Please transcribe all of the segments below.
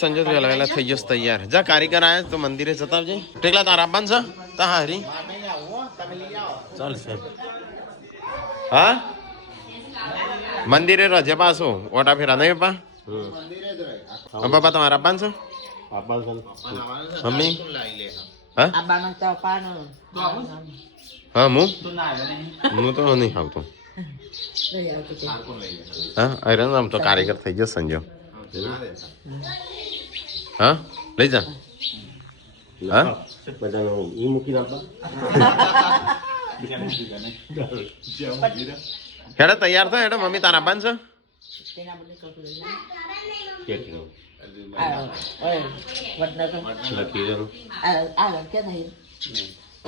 સંજોત વેલા થઈ જશે તૈયાર. જા કારીગર આયા તો મંદિરે જતા આવજે. ટેકલા તારા આપવાનું છે તા હારી ચાલશે. હા મંદિરે રજે પાછો ઓટા ફેરા નહીં પપ્પા. પપ્પા તમારા આપવાનું છે મમ્મી. હા હા હું તો નહીં આવતો. હા અરે આમ તો કારીગર થઈ જશે સંજો. હા લઈ જા. હા હેડે તૈયાર થાય હેડે મમ્મી તારા આપવાનું છે.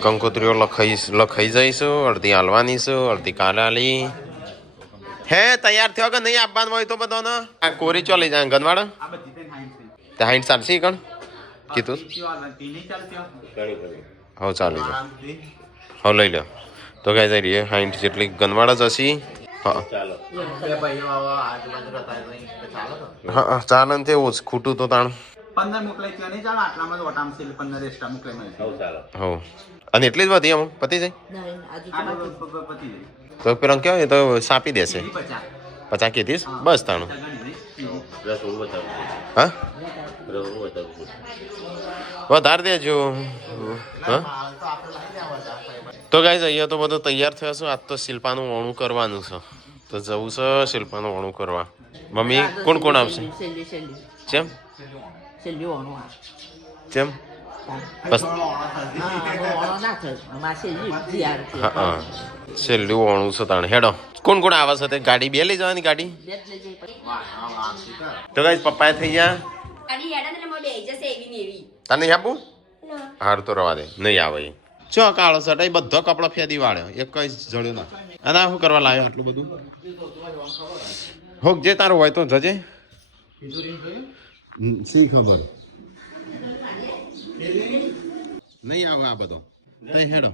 કંકોત્રીઓ લખાઈ જઈશું. અડધી હાલવાની છું અડધી કાલે હાલી. હે તૈયાર થયો કે નહીં આપવાનું હોય તો બધો ને આ કોરી ચો લઈ જાય ગનવાડા હાઈટ ચાલશે કણ કીધું. હવે ચાલી જાઓ હવે લઈ લો તો કઈ જઈ રહીએ હાઈટ જેટલી ગનવાડા જશી. હા ચાલે ને તેવું જ ખૂટું તો તાણ. હવ અને એટલી જ બધી અમુક પતી જાય તો પેલા કેવાય તો સાપી દેશે 50 કીધીશ બસ તાણું. હા વધારે દેજો. હા તો ગાઈઝ અહીંયા તો બધું તૈયાર થયો છે. આજ તો શિલ્પાનું વણું કરવાનું છે તો જવું છે શિલ્પાનું વણું કરવા. મમ્મી કોણ કોણ આવશે? ચેમ ચેમ બસ હા છેલ્લું વણું છે તાણે. હેડો કોણ કોણ આવે છે? ગાડી બે લઈ જવાની ગાડી. તો ગાઈઝ પપ્પાએ થઈ ગયા તને આપું હાર તો રવા દે નહીં આવે. ચો કાળો સટાઈ બધો કપડો ફેદી વાળ્યો એક કઈ જડ્યો ના. અને શું કરવા લાવ્યો આટલું બધું? હોક જે તારું હોય તો જજે. સી ખબર નહીં આવે આ બધો તઈ હેડો.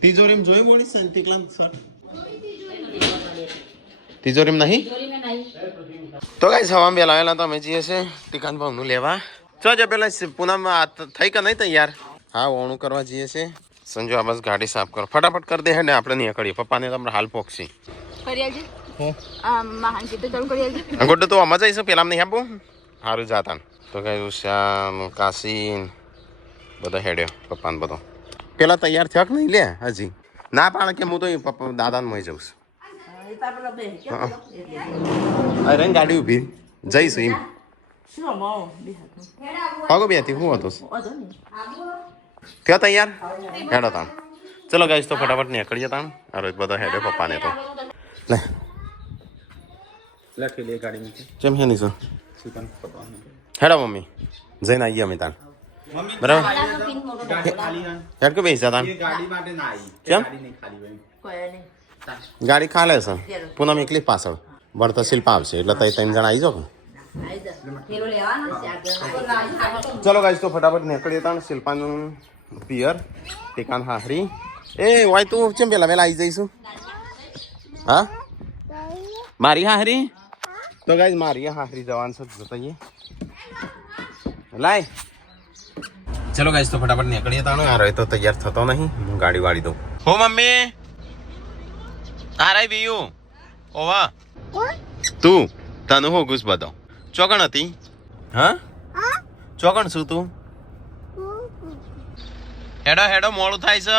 તિજોરીમાં જોયું બોલી સંતિકલા સર તિજોરીમ નહીં. તો કઈ સવામ બે લાવેલા તો અમે જઈએ છે ટીકાન ભાવનું લેવા. ચો જે પેલા પૂનમ થઈ કે નહીં તૈયાર? હા ઓણું કરવા જઈએ છે. સંજો આ બસ ગાડી સાફ કરો ફટાફટ કરી દે હે ને આપણે નીકળીએ. પપ્પાને તો હમણાં હાલ પોક્ષી ગોડે તો આમાં જઈશું પેલા નહીં આપું સારું જાતા. તો કઈ શ્યામ કાશી બધા હેડ્યો પપ્પાને બધો પેલા તૈયાર થયો કે નહીં લે હજી ના પાડે કે હું તો પપ્પા દાદાને મળી જઉં છું. અરે ગાડી ઉભી જઈશું એમ આગો બે હતી હું હતો થયો તૈયાર હેડો તાણ. ચલો ગાઈશ તો ફટાફટ નીકળીએ તાણ. અરે બધા હેડે પપ્પાને તો લે લખી લે ગાડી કેમ છે નહીં સર હેડો મમ્મી જઈને આવીએ અમે તાણ. બરાબર હેડ કે બેસા તાણ કેમ ગાડી ખાલે છે પૂનમ એકલી પાછળ વળતા શિલ્પા આવશે એટલે તઈ 3 જણા આવી જાઓ. ચલો ગાઈસ તો ફટાફટ નીકળીએ તાણ. શિલ્પાનું પિયર ટીકાન હાહરી એ હોય તું કેમ પેલા આવી જઈશું. હા મારી હાહરી તો ગાઈસ મારી હાહરી જવાનું છે જતાઈએ લાય. ચલો ગાઈસ તો ફટાફટ નીકળીએ તાણ. આ રહે તો તૈયાર થતો નહીં હું ગાડી વાળી દઉં. હો મમ્મી આરાય બીયું ઓવા તું તને હો ગુસ બધો ચોકણ હતી. હા ચોકણ શું તું? હેડો હેડો મોડું થાય છે.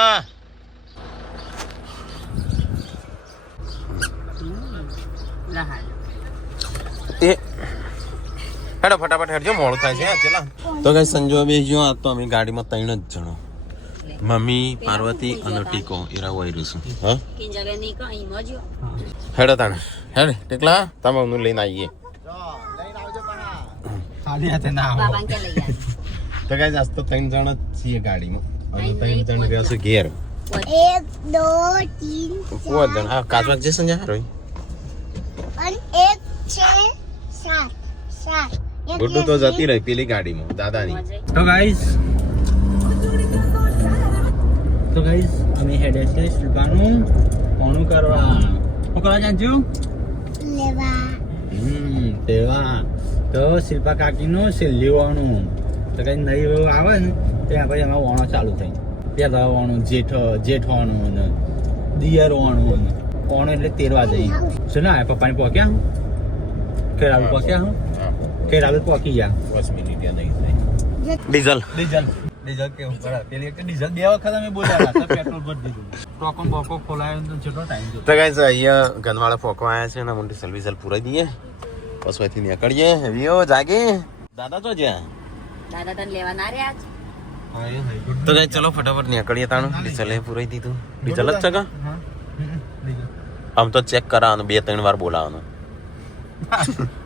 હેડો ફટાફટ હેડજો મોડું થાય છે. ચલા તો કઈ સંજો બેસજો. આ તો અમે ગાડીમાં 3 જ જણો મમ્મી પાર્વતી અને ટીકો એરા વૈરું છું. હા હેડો તાણે હેડે ટેકલા તમે હું લઈને આવીએ. તો કઈ આજ તો 3 જણ જ છીએ ગાડીમાં અને 3 જણ રહ્યા છે ઘેર. 1 2 3 4 જણ હા કાચવા જે સંજા હારો અને 1 6 7 ગુડ્ડુ તો જતી રહી પેલી ગાડીમાં દાદાની. તો ગાઈસ અમે હેડે છે શિલ્પાનું કોણું કરવા કરવા જાજુ તેવા તો શિલ્પા કાકીનું છેલ્લી વાણું તો કઈ નહીં આવે ને ત્યાં પછી એમાં વાણો ચાલુ થઈ પેલા વાણું જેઠવાનું ને દિયર વાણું વાણો એટલે તેરવા જઈ શું ના પપ્પાને પોક્યા હું કેળાલું પોક્યા હું કેળાલું પોકી ગયા 5 મિનિટ નહીં થાય ડીઝલ કેવું બરાબર પેલી એક ડીઝલ 2 વખત અમે બોલ્યા હતા પેટ્રોલ ભરી દીધું ટોકન બોકો ખોલાયો તો જેટલો ટાઈમ જોતો તો ગાઈસ અહીંયા ગનવાળા પોકવા આવ્યા છે ને મોટી સર્વિસલ પૂરાઈ દઈએ પછી અહીંથી નીકળીએ વિયો જાગે દાદા તો જ્યાં દાદા તને લેવા ના રહ્યા તો ગાઈસ ચલો ફટાફટ નીકળીએ તાણું ડીઝલ એ પૂરાઈ દીધું ડીઝલ જ છે કા આમ તો ચેક કરાવવાનું 2-3 વાર બોલાવવાનું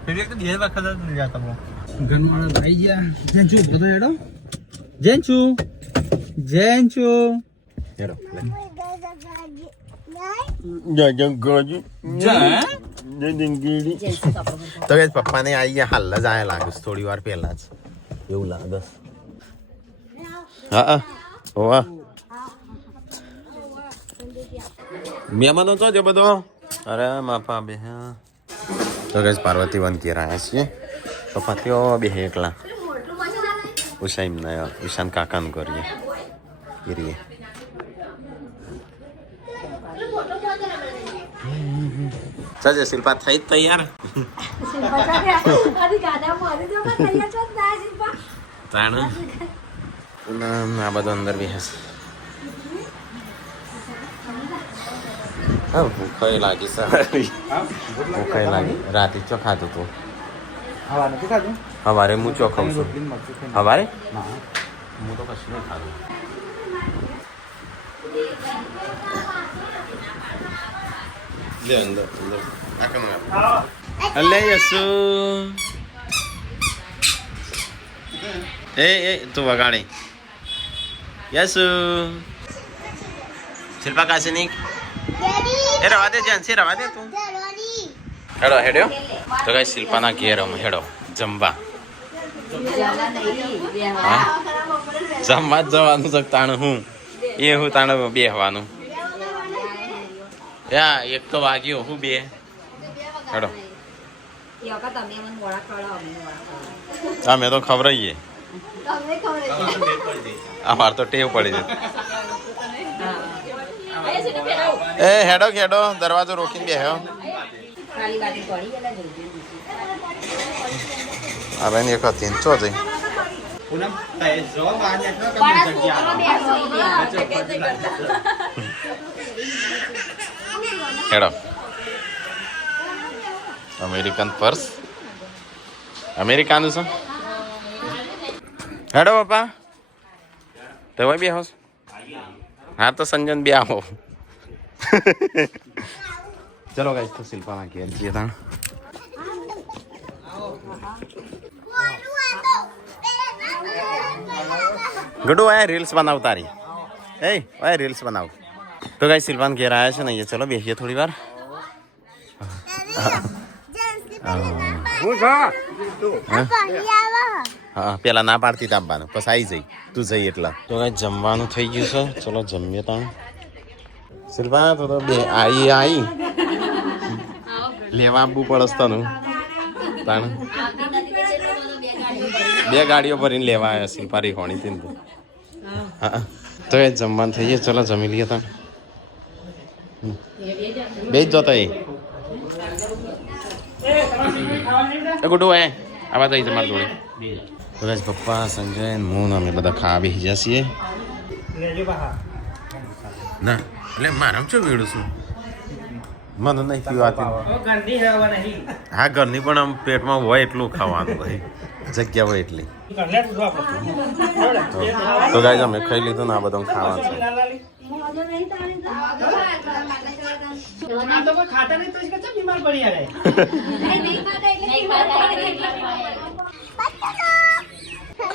પેલી એક 2 વખત જ ગયા તમે ગનવાળા ભાઈ ગયા જેન્ચુ બધો હેડો જેન્ચુ હેડો તો ગાઈસ પપ્પાને આવી ગયા હાલ જ આયા લાગે થોડી વાર પહેલા જ એવું લાગે હા હોવા મહેમાનો તો જો બધો અરે માપા બે તો ગાઈસ પાર્વતી વન કેર આવ્યા છીએ પપ્પા થયો બે એકલા ઉષાઈમ ના ઈશાન કાકાનું કરીએ સજે શિલ્પા થઈ તૈયાર તાણ આ બધું અંદર બી હશે ભૂખાઈ લાગી સારી ભૂખાઈ લાગી રાતે ચો ખાધું તું સવારે હું ચો ખાઉં છું સવારે હું તો કશું નહીં ખાધું લે અંદર અલે યસુ એ તું વગાડી યસુ શિલ્પા કાશે નહીં એ રવા દે જાન રવા દે તું હેડો હેડ્યો તો કઈ શિલ્પાના ઘેર અમે હેડો જમવા જમવા જ જવાનું છે તાણ હું એ હું તાણ બેહવાનું યા એક તો વાગ્યો હું બે હેડો અમે તો ખવડાવીએ અમાર તો ટેવ પડી જાય એ હેડો હેડો દરવાજો રોકીને બેહ્યો હવે એક હતી ચો જઈ હેડો અમેરિકન પર્સ અમેરિકાનું છે હેડો પપ્પા તો બે હોશ હા તો સંજન બે આવો ચલો ગાઈસ તો શિલ્પાના ઘેર જઈએ તાણ ગડુ આયા રીલ્સ બનાવ તારી એ આયા રીલ્સ બનાવ તો ગાઈસ શિલ્પાન ઘેર આવ્યા છે ને અહીંયા ચલો બેસીએ થોડી વાર હા પેલા ના પાડતી તાપવાનું પછી આવી જઈ તું જઈ એટલા તો ગાઈસ જમવાનું થઈ ગયું છે ચલો જમીએ તાણ શિલ્પા તો બે આવી લેવા આપવું પડે તનું તાણ 2 ગાડીઓ ભરીને લેવા આવ્યા શિલ્પા રીખોણી થી હા તો એ જમવાનું થઈ ગયું ચલો જમી લઈએ તાણ બે જ જોતા એ ગુડુ આવા થઈ તમારે જોડે બધા પપ્પા સંજય હું અમે બધા ખાવા બેસી ગયા છીએ ના એટલે મારા શું વેડું છું મને નહીં પીવાતી હા ઘરની પણ આમ પેટમાં હોય એટલું ખાવાનું ભાઈ જગ્યા હોય એટલી તો ગાઈસ અમે ખાઈ લીધું ને આ બધું ખાવાનું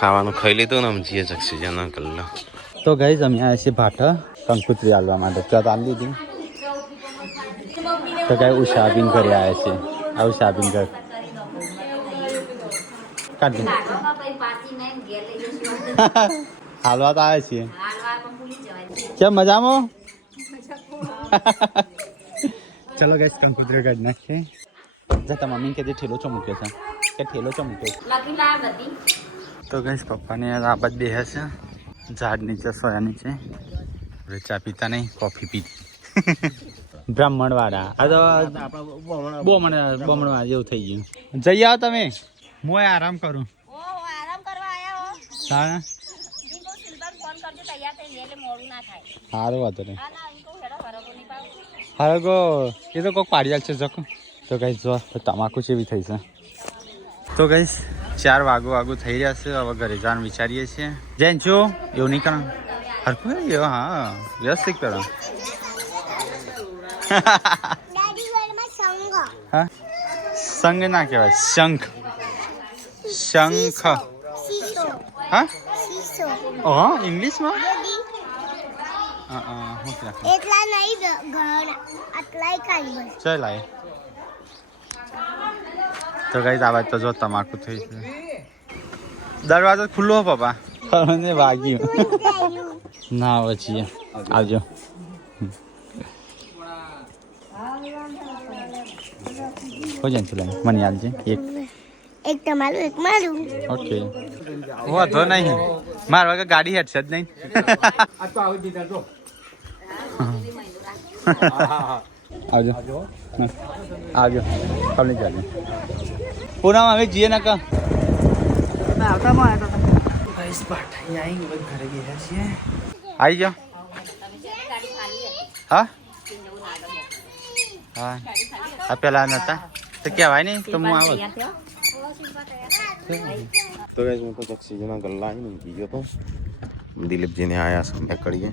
ખાવાનું ખાઈ લીધું ને આમ જીએ જક્ષી જના કલ્લા તો ગાઈસ અમે આવ્યા છીએ ભાઠા કંકુત્રી આલવા માટે ચા આલી દીધી તો કઈ ઉષાબીન કરી આવ્યા છે આ ઉષાબીન ઘર કાઢી હાલવા તો આવે છીએ કેમ મજામાં ચલો ગેસ કંકુતરી કાઢી નાખીએ જતા મમ્મી કે જે ઠેલો ચો મૂક્યો છે કે ઠેલો ચો મૂક્યો લખી લાવ બધી. તો ગેસ પપ્પાને આ બાદ બે હશે ઝાડ નીચે સોયા નીચે હવે ચા પીતા નહીં કોફી પીતી બ્રાહ્મણ વાળા આ તો બમણવા જેવું થઈ ગયું જઈ આવો તમે હું આરામ કરું ઓહો આરામ કરવા આયા હો. સારા ઇनको સિલ્વર ફોન કરજો તૈયાર થઈ એટલે મોડું ના થાય. સારું વાતો નહીં આ ના ઇनको હેડો હરગો ની પાવ. હવે ગો એ તો કોઈક પાડી છે જકો તો કઈ જો તમાકુ જેવી થઈ છે તો કઈ 4 વાગુ થઈ રહ્યા છે હવે ઘરે જવાનું વિચારીએ છીએ જૈન છો એવું નહીં કરો હરખું હા વ્યવસ્થિત કરો હા સંગ ના કહેવાય શંખ હા હા ઇંગ્લિશમાં એટલા નહીં ઘર આટલાય કાઢી ચાલ આય તો ગઈ આ વાત તો જો તમાકુ થઈ છે દરવાજો ખુલ્લો હો પપ્પા મને વાગ્યું ના પછી આવજો હો જાય તું મને યાદ છે એક તમારું એક મારું ઓકે વાંધો નહીં માર વગર ગાડી હેઠશે જ નહીં આવજો આવજો કમની ચાલે પૂરા હવે જીએ ના કા આવી જાઓ હા હા આ પેલા નતા તો કહેવાય નહીં તો હું આવો તો ગાઈસ હું તો ઓક્સિજનના ગલ્લા અહીં મૂકી ગયો તો દિલીપજીને આયા સામે કરીએ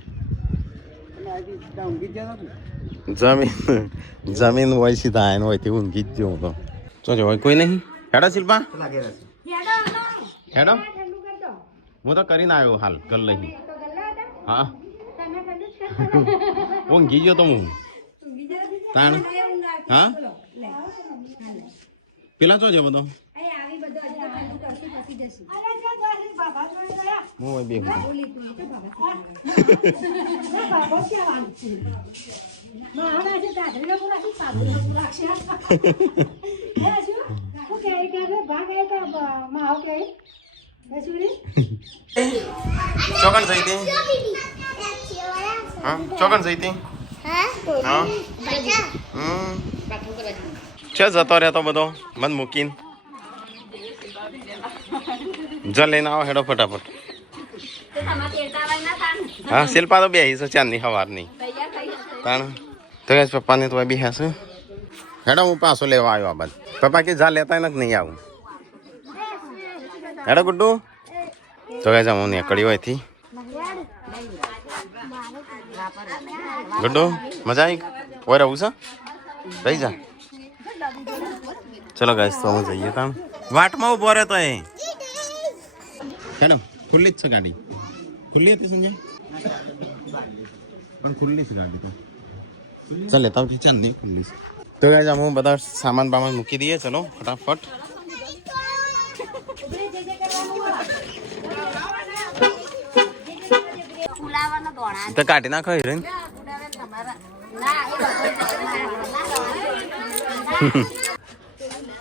જમીન હોય સીધા આયન હોય તે ઊંઘી જ જેવું તો જો હોય કોઈ નહીં હેડો શિલ્પા હેડો હું તો કરીને આવ્યો હાલ ગલ લઈ હા ઊંઘી ગયો તો હું તાણ હા પેલા ચો છે બધો હું બે ચોકન જઈ હતી હા ચોકન જઈ હતી હા છે જતો રહેતો બધો મન મૂકીને જલ લઈને આવો હેડો ફટાફટ હા શિલ્પા તો બે છે ચાંદની સવારની તાણ તો પપ્પાને તો બી હશે હેડો હું પાછો લેવા આવ્યો આ બાદ પપ્પા કે જા લેતા નથી નહીં આવું હેડો ગુડ્ડુ તો કહે હું નીકળી હોય થી ગુડ્ડુ મજા આવી ઓય રહું છે રહી જા ચલો ગાઈસ તો હું જઈએ તાણ વાટમાં ઉભો રહે તો એ હેડો ખુલ્લી જ છે ગાડી ખુલ્લી હતી સંજય પણ ખુલ્લી છે ગાડી તો ચાલ લેતા આવતી ચાંદની ખુલ્લી છે તો ગાઈસ હું બધા સામાન બામાન મૂકી દઈએ ચલો ફટાફટ તો કાઢી નાખો હિરોઈન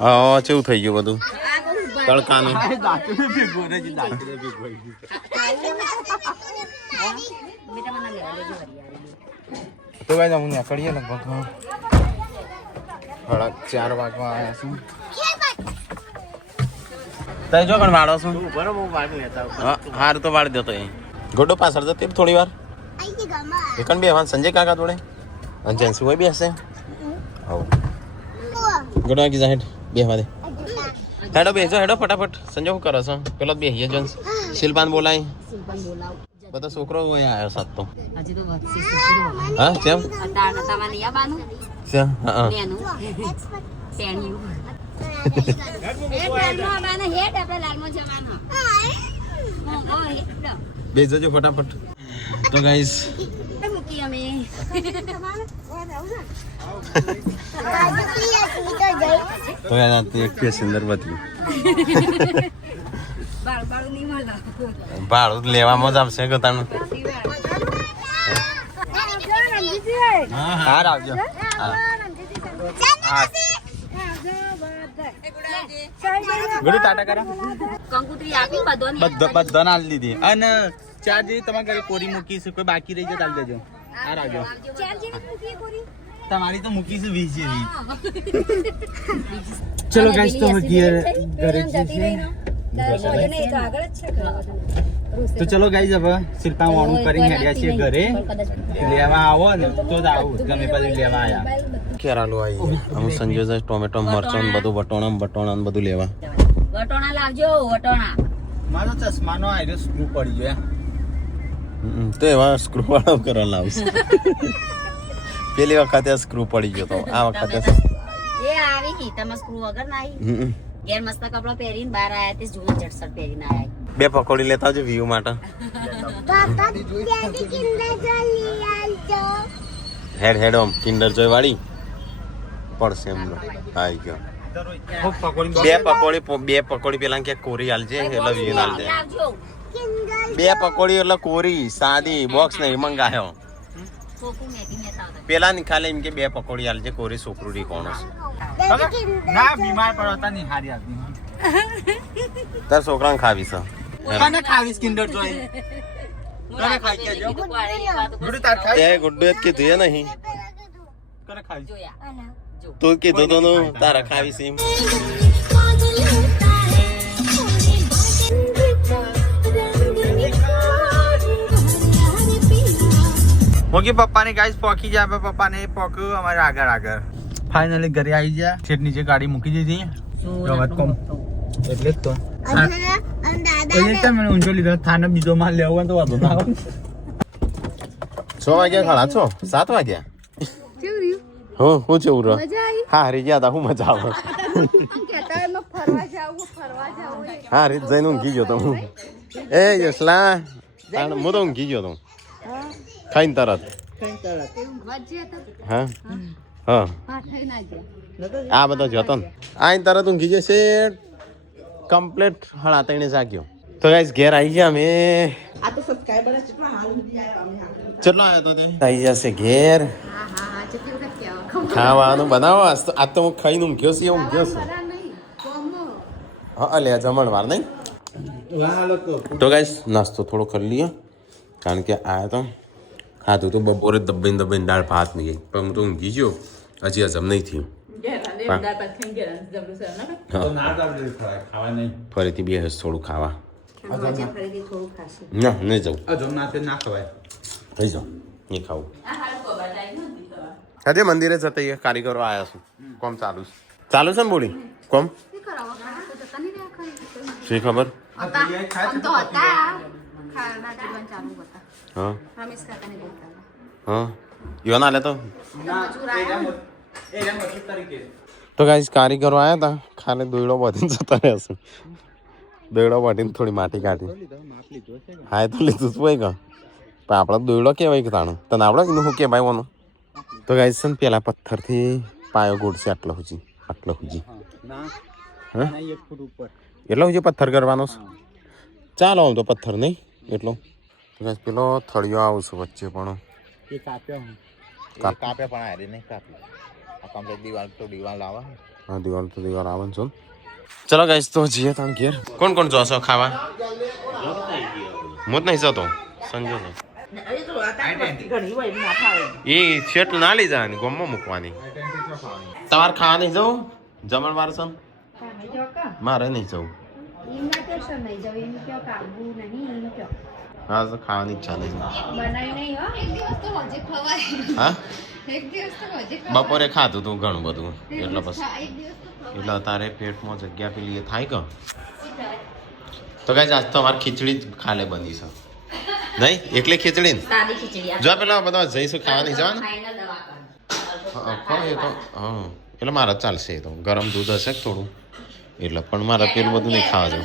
હા કેવું થઈ ગયું બધું તડકાનું તો ગાઈસ હું નીકળીએ લગભગ 4:30 વાગવા આવ્યા છું તઈ જો કણ વાળો છું બરોબર વાળ લેતા હાર તો વાળ દેતો એ ગોડો પાછળ જતે થોડી વાર એકણ બે સંજય કાકા જોડે અંજનસી હોય બી હશે આવ ગોડો કી જાહેર બેહવા દે હેડો બેજો હેડો ફટાફટ સંજય શું કરો છો પેલો બેહીએ જન્સ શિલ્પાન બોલાય બધા છોકરો હોય આવ્યો સાત તો હજી તો વચ્ચે સુકરો હા કેમ અતાર નતામાં નહીં આવવાનું કેમ હા તેનું તેણ્યું એક લાલમાં આવવાના હેડ આપણે લાલમાં જવાના હા હેડ બેજો જો ફટાફટ તો ગાઈસ મૂકી અમે તો યાર એક પેસેન્જર બતી બાળું નહીં મળે ભાડું લેવામાં જ આવશે કે તાનું હા આવજો હા ગુડુ ટાટા કરા કંકુત્રી આપી બધોની બધા ના લીધી અને ચાર જેવી તમારા ઘરે કોરી મૂકી છે કોઈ બાકી રહી જાય ચાલ દેજો આ રાખજો તમારી તો મૂકી છે 20 જેવી ચલો ગાઈસ તો હવે ઘરે જઈએ તો ચલો ગાઈસ હવે શિલ્પા વાણું કરીને હેડ્યા છીએ ઘરે લેવા આવો ને તો જ આવું ગમે પછી લેવા આયા કેરાલો આવી અમુક સંજય છે ટોમેટો મરચો ને બધું બટોણા ને બધું લેવા વટોણા લાવજો વટોણા મારો ચશ્માનો આયરો સ્ક્રૂ પડી ગયો તો એવા સ્ક્રૂ વાળો કરવા લાવશે પેલી વખતે સ્ક્રૂ પડી ગયો તો આ વખતે એ આવી ગઈ તમે સ્ક્રૂ વગર ના આવી ઘેર મસ્ત કપડા પહેરીને બહાર આયા તે જૂનો ચટસટ પહેરીને આયા 2 પકોડી લેતા આવજો વ્યૂ માટે પાપા ત્યાંથી કિંડર જોય લઈ આવજો. હેડ ઓમ કિન્ડર જોય વાળી પડશે એમ આવી ગયો બે પકોડી પેલા કે કોરી આલજે એટલે વ્યૂ આલજે લાવજો કિંડર 2 પકોડી એટલે કોરી સાદી બોક્સ નહીં મંગાયો કોકુ મેગી લેતા આવતા પેલા ની ખાલી એમ કે 2 પકોડી આલજે કોરી સોકરુડી કોણ ના બીમાર પડતા નહીં હારી આદમી તાર છોકરાને ખાવી છે કોને ખાવીસ કિન્ડર જોઈ કોને ખાઈ કે જો ગુડુ તાર ખાઈ તે ગુડ્ડુ જ કીધું એ નહીં કોને ખાઈ જોયા તું કીધું તો નું તારા ખાવી છે એમ મોકી પપ્પાની ગાઈસ પોકી જાય પપ્પાને પોક્યું અમારે આગળ ફાઇનલી ઘરે આવી ગયા છેટ નીચે ગાડી મૂકી દીધી એટલે જ તો મને ઊંચો લીધો થાને બીજો માલ લેવો હોય તો વાંધો ના આવે 6 વાગ્યા ખરા છો 7 વાગ્યા હું છે ઉરો હા હરી ગયા તા હું મજા આવે હા રીત જઈને ઊંઘી ગયો તો હું એ યસલા હું તો ઊંઘી ગયો તો ખાઈને તરત હા હા આ બધો જતો ને આઈને તરત ઊંઘી જશે કમ્પ્લીટ 3:30 જાગ્યો તો ગાઈસ ઘેર આવી ગયા અમે ચલો આવ્યો તો તે આવી જશે ઘેર ખાવાનું બનાવો આજ તો હું ખાઈને ઊંઘ્યો છું હા અલ્યા જમણવાર નહીં તો ગાઈસ નાસ્તો થોડો કરી લઈએ કારણ કે આ તો ખાધું તો બપોરે દબાઈને દાળ ભાત નહીં ગઈ પણ હું તો ઊંઘી ગયો હજી હજમ નહીં થયું ફરીથી બે હજ થોડું ખાવા ના નહીં જાઉં ના ખવાય થઈ જાઉં નહીં ખાવું હજે મંદિરે જતા કારીગરો આવ્યા છું કોમ ચાલુ છે ને બોલી કોમ શી ખબર હા હા ઈવન આલે તો ગાઈસ કારીગરો આવ્યા હતા ખાલી દોયડો બાંધીને જતા રહેશે દોયડો બાંધીને થોડી માટી કાઢી હા એ તો લીધું જ હોય પણ આપણે દોયડો કેવાય કે તાણું તને આવડે એનું શું કહેવાય ઓનું તો ગાઈસ છે ને પેલા પથ્થરથી પાયો ગોળશે આટલો સુધી એટલો સુધી પથ્થર કરવાનો છે ચાલો આમ તો પથ્થર નહીં એટલો તો ગાઈસ પેલો થળિયો આવશે વચ્ચે પણ દિવાલ આવે છે ચલો ગાઈસ તો જઈએ તાન ઘેર કોણ જોશો ખાવા હું જ નહીં જતો સંજય એ શેટ ના લઈ જવાની ગોમમાં મૂકવાની તમારે ખાવા નહીં જવું જમણવાર છે મારે નહીં જવું હા તો ખાવાની ઈચ્છા નહીં હા બપોરે ખાધું તું ઘણું બધું એટલે પછી એટલે તારે પેટમાં જગ્યા પેલી થાય કે તો કઈ આજ તો અમારે ખીચડી જ ખાલે બની છે નહીં એકલી ખીચડી ને જો પેલા બધા જઈશું ખાવા નહીં જવાનું એ તો હા એટલે મારે ચાલશે એ તો ગરમ દૂધ હશે થોડું એટલે પણ મારે પેલું બધું નહીં ખાવા જવું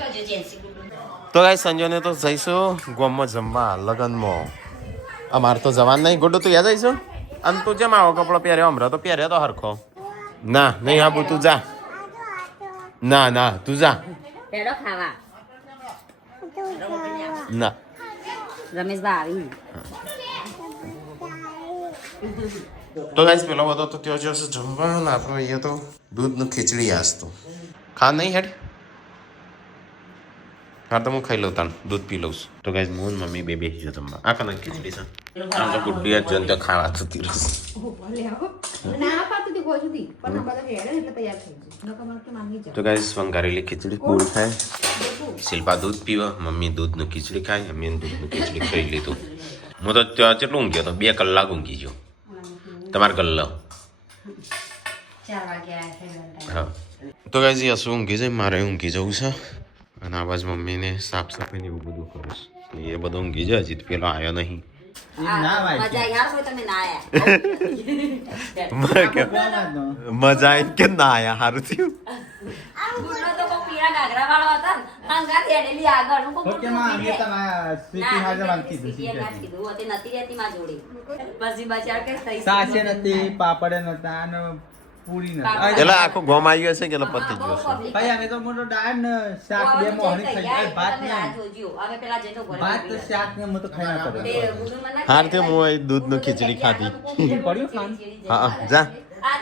તો ગાઈ સંજયને તો જઈશું ગોમમાં જમવા લગનમાં અમારે તો જવાનું નહીં ગુડ્ડુ તું યાદ જઈશું અને તું જેમ આવો કપડો પહેર્યો હમણાં તો પહેર્યો તો હરખો ના નહીં આબુ તું જા ના તું જા ના રમેશભાઈ આવી તો ગાઈસ પેલો બધો તો ત્યાં જશે જમવા ને આપણો અહીંયા તો દૂધનું ખીચડી આસતો ખા નહીં હેડ હા તો હું ખાઈ લઉં તાણ દૂધ પી લઉં છું તો ગાઈસ હું મમ્મી બે બેસી જાઓ જમવા આ કને ખીચડી છે આમ તો ગુડ્ડી જ જન તો ખાવા થતી રહેશે તો ગાઈસ વંગારેલી ખીચડી પૂરી ખાય શિલ્પા દૂધ પીવા મમ્મી દૂધનું ખીચડી ખાય અમે દૂધનું ખીચડી ખાઈ લીધું હું તો ત્યાં કેટલું ઊંઘ્યો તો 2 કલાક ઊંઘી ગયો તમારે ગલ્લો 4 વાગ્યા હા તો ગાઈસ યસુ ઊંઘી જાય મારે ઊંઘી જવું છે અને આ બાજુ મમ્મીને સાફ સફાઈ ને એવું બધું કરું છું એ બધું ઊંઘી જાય હજી પેલો આવ્યો નહીં ના ભાઈ મજા યાર હોય તમે ના આયા મજા આવી કે ના આયા સારું થયું ગુડો તો કોઈ પીળા ઘાઘરા વાળો હતા ને અંગા તેડેલી આગળ હું ઓકે માં અમે તમારા સ્વીટી હાજર વાંચી કીધું હતી નથી રહેતી માં જોડી પછી બચાર કે થઈ સાસે નથી પાપડ નતા અને પૂરી નતા એટલે આખો ગોમ આવી ગયો છે કે પતી ગયો છે ભાઈ અમે તો મોટો દાળ ને શાક બે મોહણી ખાઈ જાય ભાત ને હવે પેલા જે તો ભાત તો શાક ને મત ખાઈ ના કરે હાર તે હું દૂધનું ખીચડી ખાધી પડ્યું ખાન હા જા આ